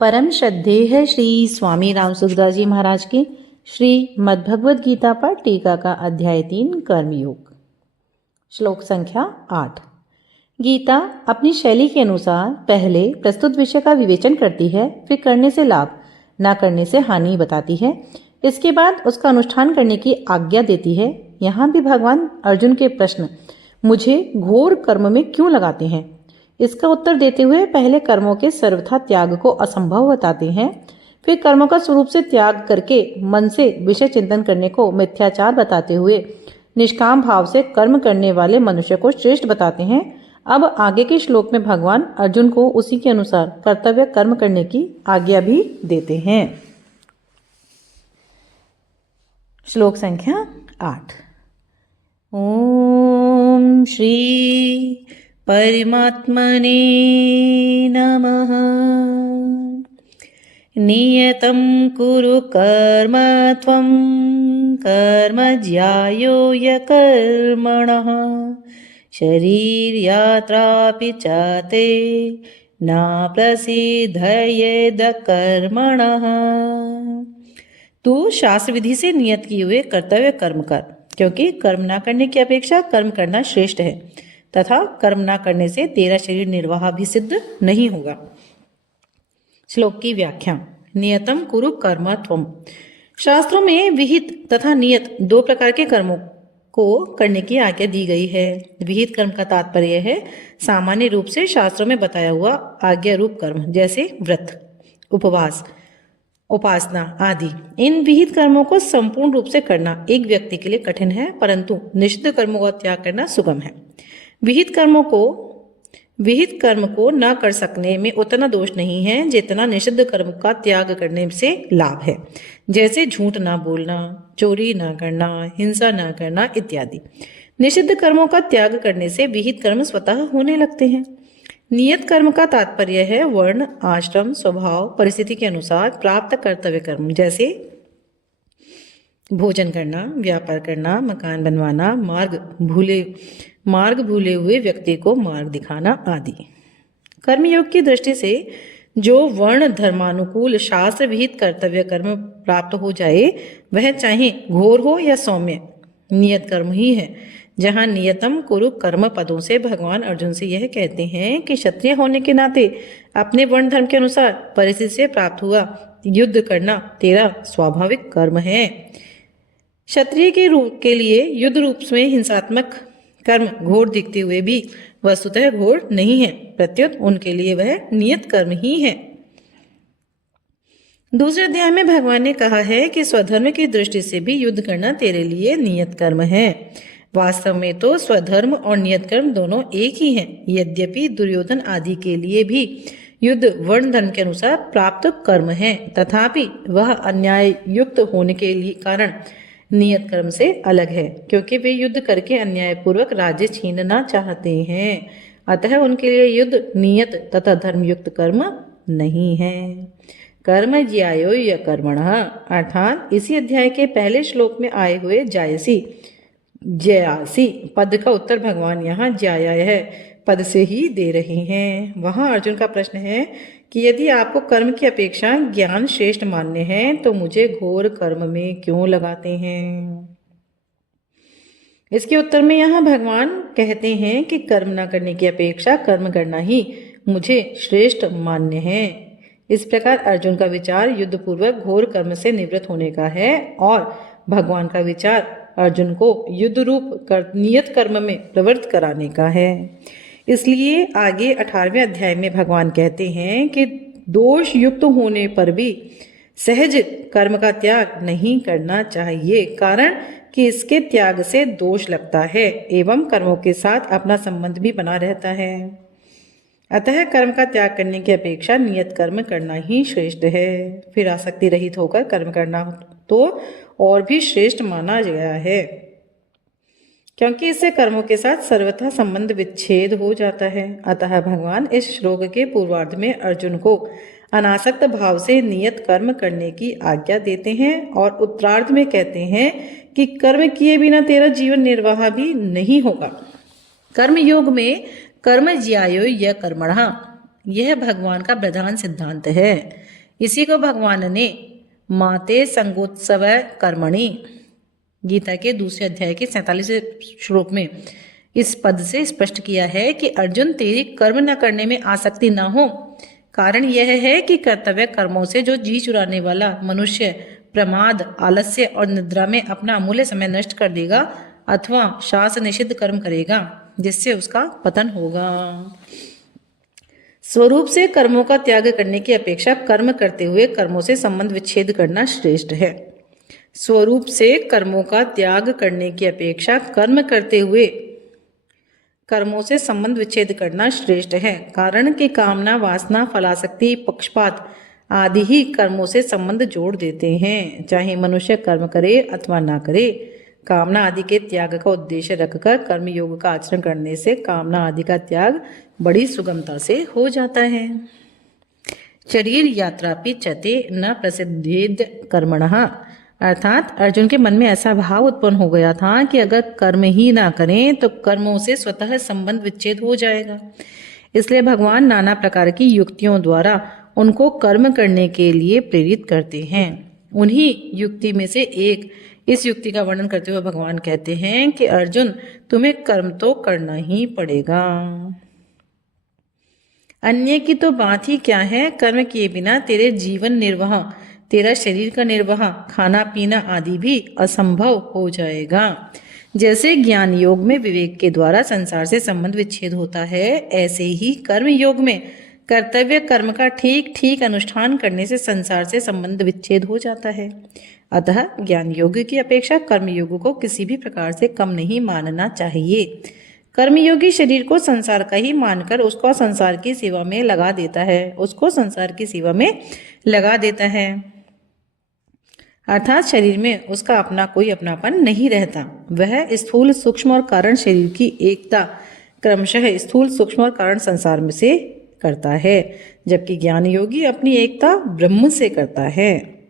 परम श्रद्धेय श्री स्वामी राम सुखदास जी महाराज की श्री मद्भगवद गीता पर टीका का अध्याय 3 कर्मयोग। श्लोक संख्या 8। गीता अपनी शैली के अनुसार पहले प्रस्तुत विषय का विवेचन करती है, फिर करने से लाभ, न करने से हानि बताती है। इसके बाद उसका अनुष्ठान करने की आज्ञा देती है। यहाँ भी भगवान अर्जुन के प्रश्न मुझे घोर कर्म में क्यों लगाते हैं, इसका उत्तर देते हुए पहले कर्मों के सर्वथा त्याग को असंभव बताते हैं, फिर कर्मों का स्वरूप से त्याग करके मन से विषय चिंतन करने को मिथ्याचार बताते हुए निष्काम भाव से कर्म करने वाले मनुष्य को श्रेष्ठ बताते हैं। अब आगे के श्लोक में भगवान अर्जुन को उसी के अनुसार कर्तव्य कर्म करने की आज्ञा भी देते हैं। श्लोक संख्या 8। ओम श्री परमात्मने नमः। नियतं कुरु कर्म त्वं कर्म ज्यायो यकर्मणः शरीरयात्रापि च ते न प्रसिद्धयेद कर्मणः। तू शास्त्र विधि से नियत किए हुए कर्तव्य कर्म कर, क्योंकि कर्म न करने की अपेक्षा कर्म करना श्रेष्ठ है तथा कर्म न करने से तेरा शरीर निर्वाह भी सिद्ध नहीं होगा। श्लोक की व्याख्या। नियतम कुरु कर्म त्वम। शास्त्रों में विहित तथा नियत दो प्रकार के कर्मों को करने की आज्ञा दी गई है। विहित कर्म का तात्पर्य है सामान्य रूप से शास्त्रों में बताया हुआ आज्ञा रूप कर्म, जैसे व्रत, उपवास, उपासना आदि। इन विहित कर्मों को संपूर्ण रूप से करना एक व्यक्ति के लिए कठिन है, परंतु निषिद्ध कर्मों का त्याग करना सुगम है। विहित कर्म को न कर सकने में उतना दोष नहीं है जितना निषिद्ध कर्म का त्याग करने से लाभ है, जैसे झूठ ना बोलना, चोरी ना करना, हिंसा ना करना इत्यादि। निषिद्ध कर्मों का त्याग करने से विहित कर्म स्वतः होने लगते हैं। नियत कर्म का तात्पर्य है वर्ण, आश्रम, स्वभाव, परिस्थिति के अनुसार प्राप्त कर्तव्य कर्म, जैसे भोजन करना, व्यापार करना, मकान बनवाना, मार्ग भूले हुए व्यक्ति को मार्ग दिखाना आदि। कर्मयोग की दृष्टि से जो वर्ण धर्मानुकूल शास्त्र विहित कर्तव्य कर्म प्राप्त हो जाए वह चाहे घोर हो या सौम्य नियत कर्म ही है। जहाँ नियतम कुरु कर्म पदों से भगवान अर्जुन से यह कहते हैं कि क्षत्रिय होने के नाते अपने वर्ण धर्म के अनुसार परिस्थिति से प्राप्त हुआ युद्ध करना तेरा स्वाभाविक कर्म है। क्षत्रिय के लिए युद्ध रूप में हिंसात्मक कर्म घोर दिखते हुए भी वस्तुतः घोर नहीं है, प्रत्युत उनके लिए वह नियत कर्म ही है। दूसरे अध्याय में भगवान ने कहा है कि स्वधर्म की दृष्टि से भी युद्ध करना तेरे लिए नियत कर्म है। वास्तव में तो स्वधर्म और नियत कर्म दोनों एक ही हैं। यद्यपि दुर्योधन आदि के लिए भी युद्ध वर्ण धर्म के अनुसार प्राप्त कर्म है, तथापि वह अन्याय युक्त होने के लिए कारण नियत कर्म से अलग है, क्योंकि वे युद्ध करके अन्यायपूर्वक राज्य छीनना चाहते हैं। अतः उनके लिए युद्ध नियत तथा धर्मयुक्त कर्म नहीं है। कर्म ज्यायो या कर्मणः अर्थात इसी अध्याय के पहले श्लोक में आए हुए जयासी पद का उत्तर भगवान यहाँ ज्याय पद से ही दे रहे हैं। वहां अर्जुन का प्रश्न है कि यदि आपको कर्म की अपेक्षा ज्ञान श्रेष्ठ मानने हैं तो मुझे घोर कर्म में क्यों लगाते हैं। इसके उत्तर में यहाँ भगवान कहते हैं कि कर्म न करने की अपेक्षा कर्म करना ही मुझे श्रेष्ठ मान्य है। इस प्रकार अर्जुन का विचार युद्ध पूर्वक घोर कर्म से निवृत्त होने का है और भगवान का विचार अर्जुन को युद्ध रूप नियत कर्म में प्रवृत्त कराने का है। इसलिए आगे 18वें अध्याय में भगवान कहते हैं कि दोष युक्त होने पर भी सहज कर्म का त्याग नहीं करना चाहिए, कारण कि इसके त्याग से दोष लगता है एवं कर्मों के साथ अपना संबंध भी बना रहता है। अतः कर्म का त्याग करने की अपेक्षा नियत कर्म करना ही श्रेष्ठ है। फिर आसक्ति रहित होकर कर्म करना तो और भी श्रेष्ठ माना गया है, क्योंकि इससे कर्मों के साथ सर्वथा संबंध विच्छेद हो जाता है। अतः भगवान इस श्लोक के पूर्वार्ध में अर्जुन को अनासक्त भाव से नियत कर्म करने की आज्ञा देते हैं और उत्तरार्ध में कहते हैं कि कर्म किए बिना तेरा जीवन निर्वाह भी नहीं होगा। कर्म योग में कर्म ज्यायो या कर्मणः यह भगवान का प्रधान सिद्धांत है। इसी को भगवान ने माते संगोत्सव कर्मणि गीता के दूसरे अध्याय के 47वें श्लोक में इस पद से स्पष्ट किया है कि अर्जुन तेरी कर्म न करने में आसक्ति न हो। कारण यह है कि कर्तव्य कर्मों से जो जी चुराने वाला मनुष्य प्रमाद, आलस्य और निद्रा में अपना अमूल्य समय नष्ट कर देगा अथवा शास्त्र निषिद्ध कर्म करेगा जिससे उसका पतन होगा। स्वरूप से कर्मों का त्याग करने की अपेक्षा कर्म करते हुए कर्मों से संबंध विच्छेद करना श्रेष्ठ है। स्वरूप से कर्मों का त्याग करने की अपेक्षा कर्म करते हुए कर्मों से संबंध विच्छेद करना श्रेष्ठ है। कारण कि कामना, वासना, फलासक्ति, पक्षपात आदि ही कर्मों से संबंध जोड़ देते हैं। चाहे मनुष्य कर्म करे अथवा ना करे, कामना आदि के त्याग का उद्देश्य रखकर कर्म योग का आचरण करने से कामना आदि का त्याग बड़ी सुगमता से हो जाता है। शरीर यात्रापि चते न प्रसिद्धेद कर्मणः, अर्थात अर्जुन के मन में ऐसा भाव उत्पन्न हो गया था कि अगर कर्म ही ना करें तो कर्मों से स्वतः संबंध विच्छेद हो जाएगा। इसलिए भगवान नाना प्रकार की युक्तियों द्वारा उनको कर्म करने के लिए प्रेरित करते हैं। उन्हीं युक्ति में से एक इस युक्ति का वर्णन करते हुए भगवान कहते हैं कि अर्जुन तुम्हें कर्म तो करना ही पड़ेगा। अन्य की तो बात ही क्या है, कर्म किए बिना तेरे जीवन निर्वाह, तेरा शरीर का निर्वाह, खाना पीना आदि भी असंभव हो जाएगा। जैसे ज्ञान योग में विवेक के द्वारा संसार से संबंध विच्छेद होता है, ऐसे ही कर्म योग में कर्तव्य कर्म का ठीक ठीक अनुष्ठान करने से संसार से संबंध विच्छेद हो जाता है। अतः ज्ञान योग की अपेक्षा कर्म योग को किसी भी प्रकार से कम नहीं मानना चाहिए। कर्मयोगी शरीर को संसार का ही मानकर उसको संसार की सेवा में लगा देता है, अर्थात शरीर में उसका अपना कोई अपनापन नहीं रहता। वह स्थूल, सूक्ष्म और कारण शरीर की एकता क्रमशः स्थूल, सूक्ष्म और कारण संसार में से करता है, जबकि ज्ञान योगी अपनी एकता ब्रह्म से करता है।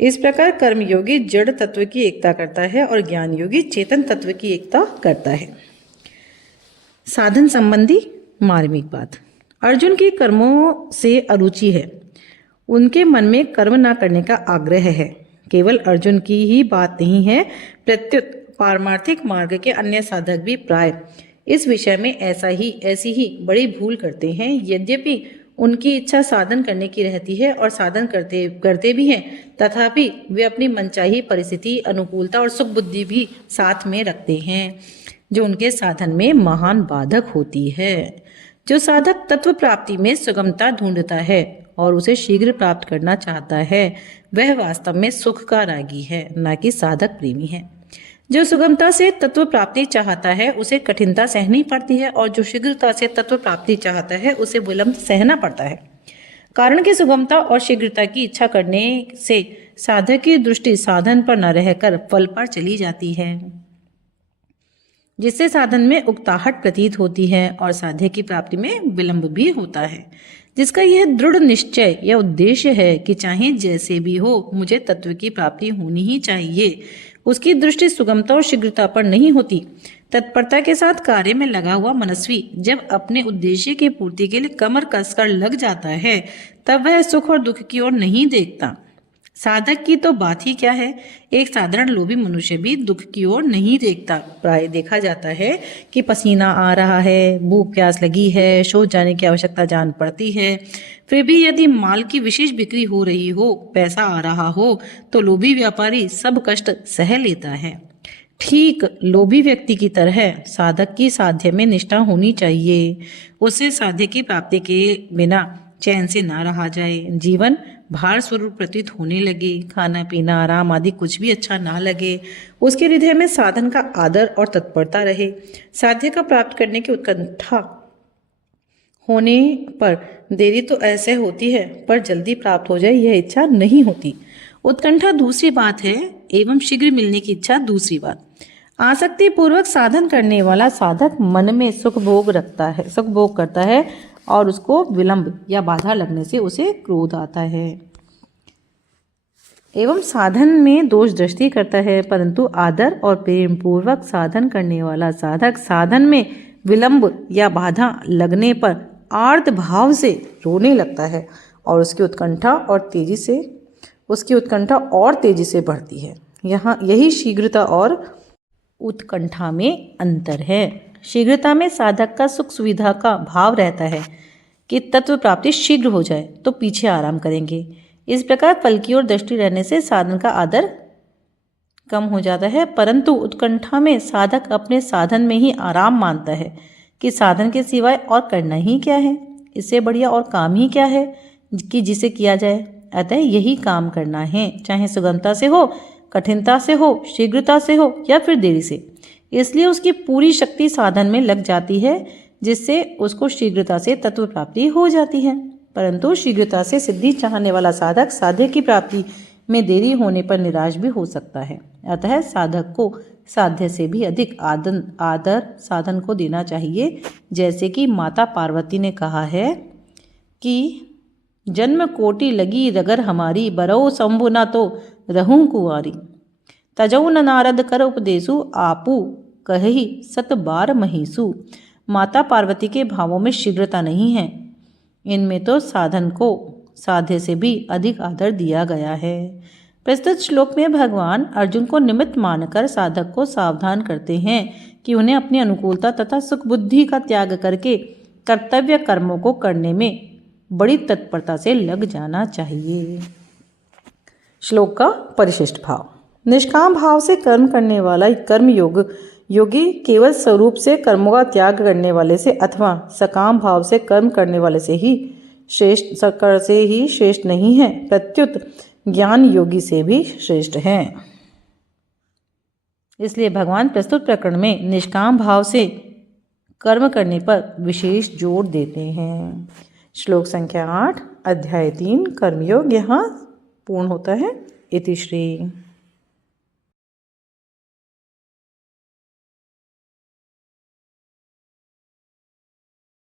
इस प्रकार कर्मयोगी जड़ तत्व की एकता करता है और ज्ञान योगी चेतन तत्व की एकता करता है। साधन संबंधी मार्मिक बात। अर्जुन की कर्मों से अरुचि है, उनके मन में कर्म ना करने का आग्रह है। केवल अर्जुन की ही बात नहीं है, प्रत्युत पारमार्थिक मार्ग के अन्य साधक भी प्राय इस विषय में ऐसी ही बड़ी भूल करते हैं। यद्यपि उनकी इच्छा साधन करने की रहती है और साधन करते भी हैं, तथापि वे अपनी मनचाही परिस्थिति, अनुकूलता और सुख बुद्धि भी साथ में रखते हैं, जो उनके साधन में महान बाधक होती है। जो साधक तत्व प्राप्ति में सुगमता ढूंढता है और उसे शीघ्र प्राप्त करना चाहता है, वह वास्तव में सुख का रागी है, न कि साधक प्रेमी है। जो सुगमता से तत्व प्राप्ति चाहता है उसे कठिनता सहनी पड़ती है, और जो शीघ्रता से तत्व प्राप्ति चाहता है उसे विलंब सहना पड़ता है। कारण कि सुगमता और शीघ्रता की इच्छा करने से साधक की दृष्टि साधन पर न रहकर फल पर चली जाती है, जिससे साधन में उकताहट प्रतीत होती है और साध्य की प्राप्ति में विलंब भी होता है। जिसका यह दृढ़ निश्चय या उद्देश्य है कि चाहे जैसे भी हो मुझे तत्व की प्राप्ति होनी ही चाहिए, उसकी दृष्टि सुगमता और शीघ्रता पर नहीं होती। तत्परता के साथ कार्य में लगा हुआ मनस्वी जब अपने उद्देश्य की पूर्ति के लिए कमर कसकर लग जाता है, तब वह सुख और दुख की ओर नहीं देखता। साधक की तो बात ही क्या है, एक साधारण लोभी मनुष्य भी दुख की ओर नहीं देखता। प्राय देखा जाता है कि पसीना आ रहा है, भूख प्यास लगी है, शौच जाने की आवश्यकता जान पड़ती है, फिर भी यदि माल की विशेष बिक्री हो रही हो, पैसा आ रहा हो, तो लोभी व्यापारी सब कष्ट सह लेता है। ठीक लोभी व्यक्ति की तरह साधक की साध्य में निष्ठा होनी चाहिए। उसे साध्य की प्राप्ति के बिना चैन से ना रहा जाए। जीवन भार स्वरूप प्रतीत होने लगे, खाना पीना आराम आदि कुछ भी अच्छा ना लगे, उसके हृदय में साधन का आदर और तत्परता रहे। साध्य का प्राप्त करने की उत्कंठा होने पर देरी तो ऐसे होती है, पर जल्दी प्राप्त हो जाए यह इच्छा नहीं होती। उत्कंठा दूसरी बात है एवं शीघ्र मिलने की इच्छा दूसरी बात। आसक्ति पूर्वक साधन करने वाला साधक मन में सुख भोग करता है और उसको विलंब या बाधा लगने से उसे क्रोध आता है एवं साधन में दोष दृष्टि करता है। परंतु आदर और प्रेम पूर्वक साधन करने वाला साधक साधन में विलंब या बाधा लगने पर आर्त भाव से रोने लगता है और उसकी उत्कंठा और तेजी से बढ़ती है। यहाँ यही शीघ्रता और उत्कंठा में अंतर है। शीघ्रता में साधक का सुख सुविधा का भाव रहता है कि तत्व प्राप्ति शीघ्र हो जाए तो पीछे आराम करेंगे। इस प्रकार फल की ओर दृष्टि रहने से साधन का आदर कम हो जाता है, परंतु उत्कंठा में साधक अपने साधन में ही आराम मानता है कि साधन के सिवाय और करना ही क्या है, इससे बढ़िया और काम ही क्या है कि जिसे किया जाए। अतः यही काम करना है, चाहे सुगमता से हो, कठिनता से हो, शीघ्रता से हो या फिर देरी से। इसलिए उसकी पूरी शक्ति साधन में लग जाती है, जिससे उसको शीघ्रता से तत्व प्राप्ति हो जाती है। परंतु शीघ्रता से सिद्धि चाहने वाला साधक साध्य की प्राप्ति में देरी होने पर निराश भी हो सकता है। अतः साधक को साध्य से भी अधिक आदर साधन को देना चाहिए। जैसे कि माता पार्वती ने कहा है कि जन्म कोटि लगी रगर हमारी, बरौ शंभु न तो रहूं कुंवारी। तजौ न नारद कर उपदेशु, आपू कहि सत बार महीसु। माता पार्वती के भावों में शीघ्रता नहीं है, इनमें तो साधन को साध्य से भी अधिक आदर दिया गया है। प्रस्तुत श्लोक में भगवान अर्जुन को निमित्त मानकर साधक को सावधान करते हैं कि उन्हें अपनी अनुकूलता तथा सुख बुद्धि का त्याग करके कर्तव्य कर्मों को करने में बड़ी तत्परता से लग जाना चाहिए। श्लोक का परिशिष्ट भाव। निष्काम भाव से कर्म करने वाला कर्म योगी केवल स्वरूप से कर्मों का त्याग करने वाले से अथवा सकाम भाव से कर्म करने वाले से ही श्रेष्ठ नहीं है, प्रत्युत ज्ञान योगी से भी श्रेष्ठ है। इसलिए भगवान प्रस्तुत प्रकरण में निष्काम भाव से कर्म करने पर विशेष जोर देते हैं। श्लोक संख्या 8 अध्याय 3 कर्मयोग यहाँ पूर्ण होता है। इति श्री।